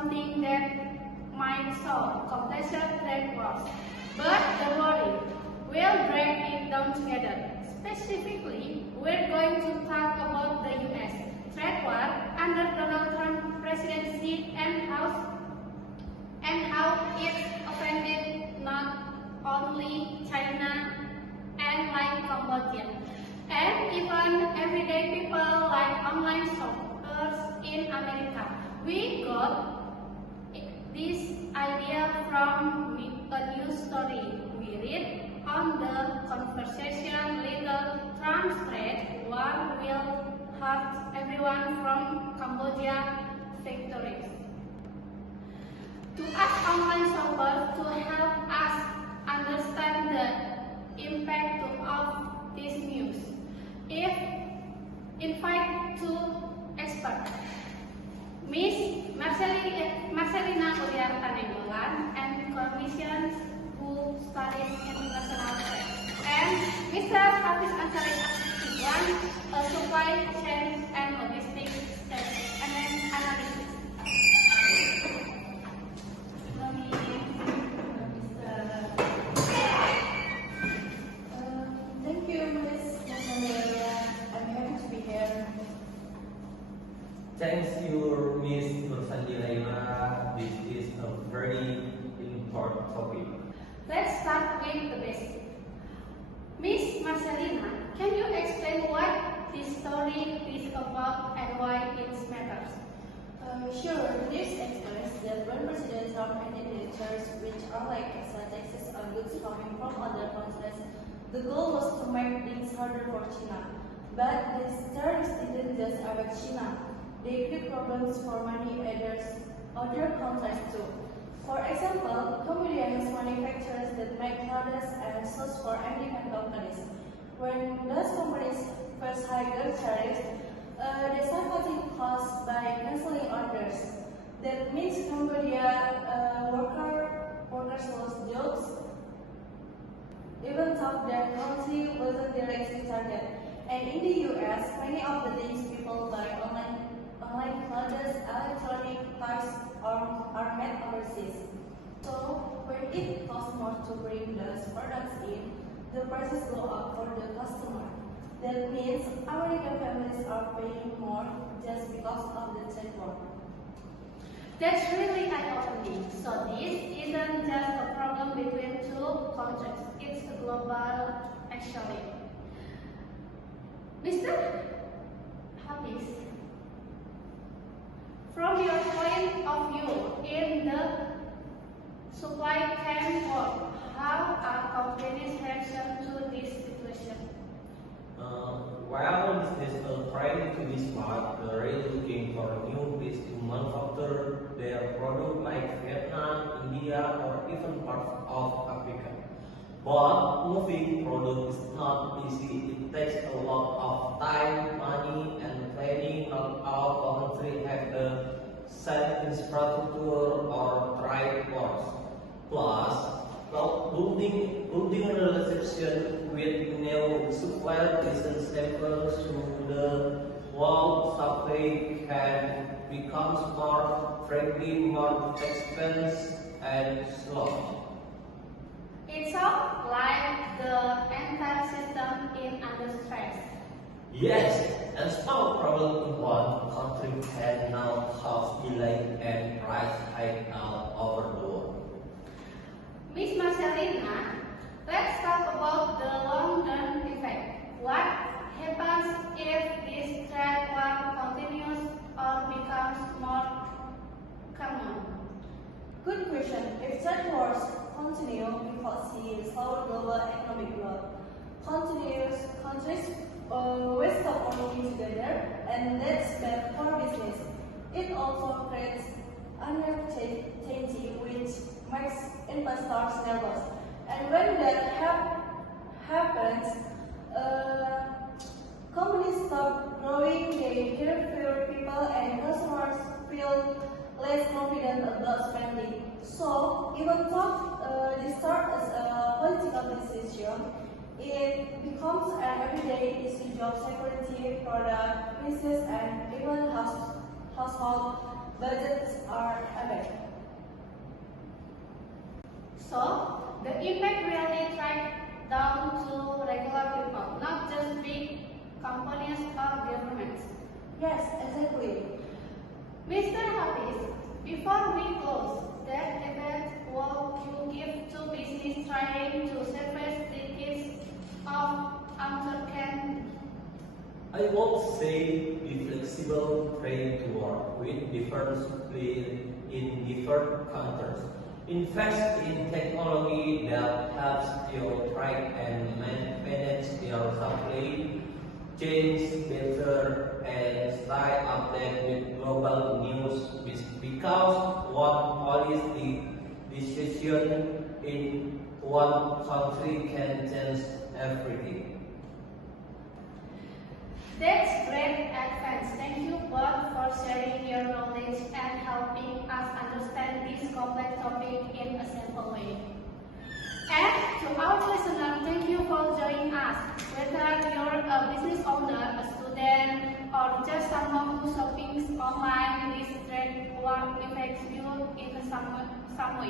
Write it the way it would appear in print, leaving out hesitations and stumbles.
something that might solve complex trade wars. But don't worry, we'll break it down together. Specifically, we're going to talk about the US trade war under Donald Trump presidency and how it offended not only China and like Cambodia, and even everyday people like online shoppers in America. We got this idea from a news story we read on the conversation little Trump's trade war will hurt everyone from Cambodia victories. To ask online shoppers to help us understand the impact of this news, if invite two experts, Miss Marcelina Nainggolan and clinicians who studies international trade, and Mr. Hafiz Ansari Hasibuan, a supply chain and logistics analyst. Thank you, Ms. Marcelina. I'm happy to be here. Thanks you, Miss Layla. This is a very important topic. Let's start with the basics. Miss Marcelina, can you explain what this story is about and why it matters? Sure, the news explains that when President Trump ended the tariffs, which are like extra taxes on goods coming from other countries, the goal was to make things harder for China. But these tariffs didn't just affect China. They create problems for many other countries too. For example, Cambodia has manufacturers that make clothes and shoes for American companies. When those companies face higher tariffs, they save cutting costs by canceling orders. That means Cambodia workers lose jobs, even though their country wasn't directly targeted. And in the US, many of the things people buy online clothes, electronic parts are made overseas. So when it costs more to bring those products in, the prices go up for the customer. That means American families are paying more just because of the trade war. That's really eye-opening. So this isn't just a problem between two countries, it's a global actually. Mr. Hafiz, from your point of view in the supply chain world, how are companies reaction to this situation? While businesses are trying to be smart, they're really looking for new ways to manufacture their product like Vietnam, India, or even parts of Africa. But moving product is not easy. It takes a lot of time, money, and planning. Not all countries have the same infrastructure or trade ports. Plus, building a relationship with new suppliers isn't simple, so the world supply can become more frankly more expensive and slow. It sounds like the entire system is under stress. Yes, and small problem in one country can now cause delay and price hike all over the world. Miss Marcelina, let's talk about the long-term effect. What happens if this trade war continues or becomes more common? Good question. If trade wars continue, we could see slower global economic growth. Countries will stop working together, and that's bad for business. It also creates uncertainty, which makes investors nervous. And when that happens, companies stop growing, they hire fewer people, and customers feel less confident about spending. So, even though this starts as a political decision, it becomes an everyday issue: job security, product prices, and even household budgets are available. So, the impact really tracked down to regular people, not just big companies or governments. Yes, exactly. Mr. Hafiz, before we close, that advice would you give to business trying to surface the case of uncertainty? I would say be flexible, train to work with different supply in different countries. Invest in technology that helps you track and manage your supply chains better and stay updated with global news because one policy decision in one country can change everything. That's great advice. Thank you both for sharing your knowledge and helping us understand this complex topic in a simple way. And to our listeners, thank you for joining us. Whether you're a business owner, a student, or just someone who shopping online, this trend war affects you in some way.